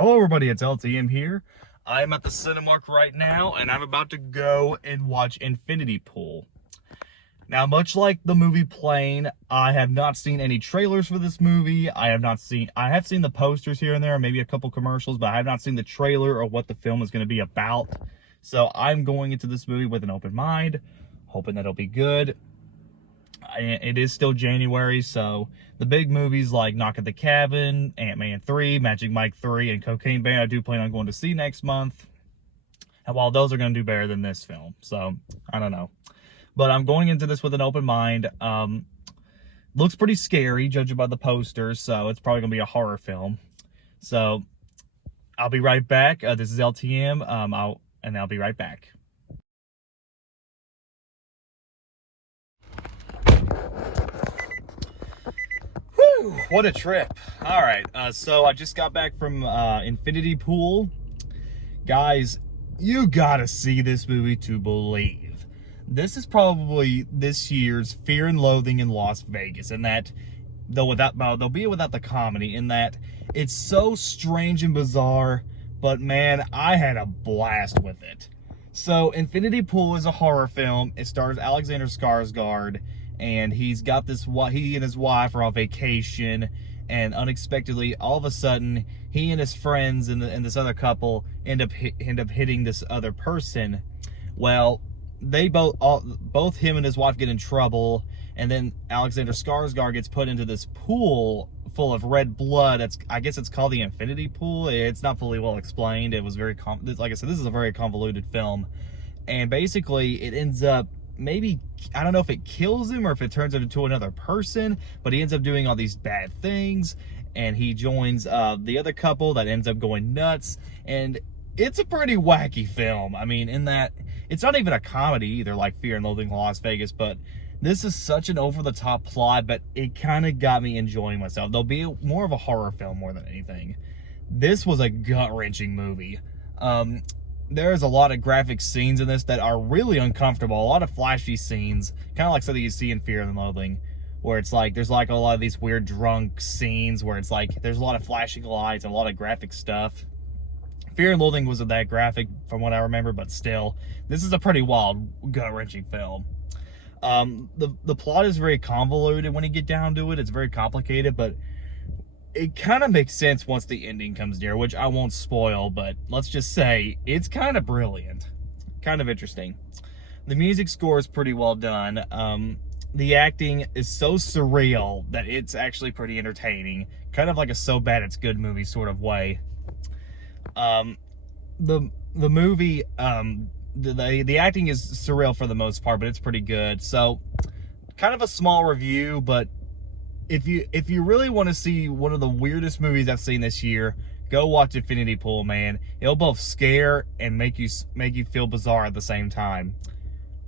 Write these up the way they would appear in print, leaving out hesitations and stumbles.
Hello everybody, it's LTM here. I'm at the Cinemark right now and I'm about to go and watch Infinity Pool. Now, much like the movie Plane, I have not seen any trailers for this movie. I have seen the posters here and there, maybe a couple commercials, but I have not seen the trailer or what the film is going to be about. So I'm going into this movie with an open mind, hoping that it'll be good. It is still January, so the big movies like Knock at the Cabin, Ant-Man 3, Magic Mike 3, and Cocaine Bear I do plan on going to see next month. And while those are going to do better than this film, so I don't know. But I'm going into this with an open mind. Looks pretty scary, judging by the posters, so it's probably going to be a horror film. So I'll be right back. This is LTM, I'll be right back. What a trip. All right, so I just got back from Infinity Pool. Guys, you gotta see this movie to believe. This is probably this year's Fear and Loathing in Las Vegas, in that, they'll be without the comedy, in that it's so strange and bizarre, but man, I had a blast with it. So Infinity Pool is a horror film. It stars Alexander Skarsgård, and he and his wife are on vacation, and unexpectedly, all of a sudden, he and his friends and this other couple end up hitting this other person. Well, they both him and his wife get in trouble, and then Alexander Skarsgård gets put into this pool full of red blood. I guess it's called the Infinity Pool. It's not fully well explained. It was like I said, this is a very convoluted film, and basically it ends up, maybe, I don't know if it kills him or if it turns him into another person, but he ends up doing all these bad things, and he joins the other couple that ends up going nuts, and it's a pretty wacky film. I mean, in that, it's not even a comedy either, like Fear and Loathing in Las Vegas, but this is such an over-the-top plot, but it kind of got me enjoying myself. There'll be more of a horror film more than anything. This was a gut-wrenching movie. There's a lot of graphic scenes in this that are really uncomfortable. A lot of flashy scenes, kind of like something you see in Fear and Loathing, where it's like, there's like a lot of these weird drunk scenes where it's like, there's a lot of flashing lights and a lot of graphic stuff. Fear and Loathing wasn't that graphic from what I remember, but still, this is a pretty wild, gut-wrenching film. The plot is very convoluted when you get down to it. It's very complicated, but it kind of makes sense once the ending comes near, which I won't spoil, but let's just say it's kind of brilliant, kind of interesting. The music score is pretty well done. The acting is so surreal that it's actually pretty entertaining, kind of like a so bad it's good movie sort of way. The movie, the acting is surreal for the most part, but it's pretty good. So kind of a small review, but if you really want to see one of the weirdest movies I've seen this year, go watch Infinity Pool, man. It'll both scare and make you feel bizarre at the same time.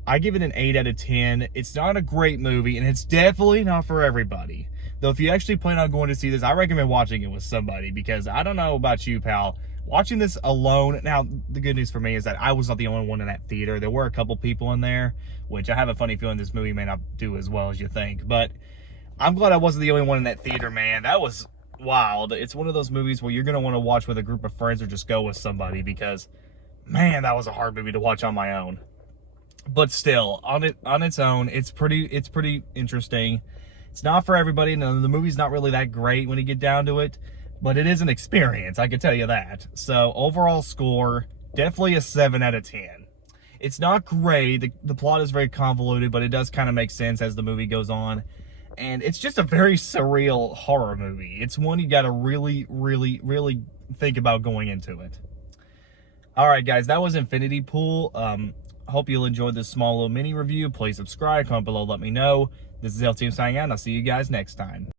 I give it an 8 out of 10. It's not a great movie, and it's definitely not for everybody. Though if you actually plan on going to see this, I recommend watching it with somebody, because I don't know about you, pal, watching this alone. Now, the good news for me is that I was not the only one in that theater. There were a couple people in there, which I have a funny feeling this movie may not do as well as you think, but I'm glad I wasn't the only one in that theater, man. That was wild. It's one of those movies where you're going to want to watch with a group of friends or just go with somebody, because, man, that was a hard movie to watch on my own. But still, on its own, it's pretty interesting. It's not for everybody. No, the movie's not really that great when you get down to it, but it is an experience, I can tell you that. So overall score, definitely a 7 out of 10. It's not great. The plot is very convoluted, but it does kind of make sense as the movie goes on. And it's just a very surreal horror movie. It's one you got to really, really, really think about going into it. All right, guys, that was Infinity Pool. Hope you'll enjoy this small little mini review. Please subscribe, comment below, let me know. This is LTM signing out, and I'll see you guys next time.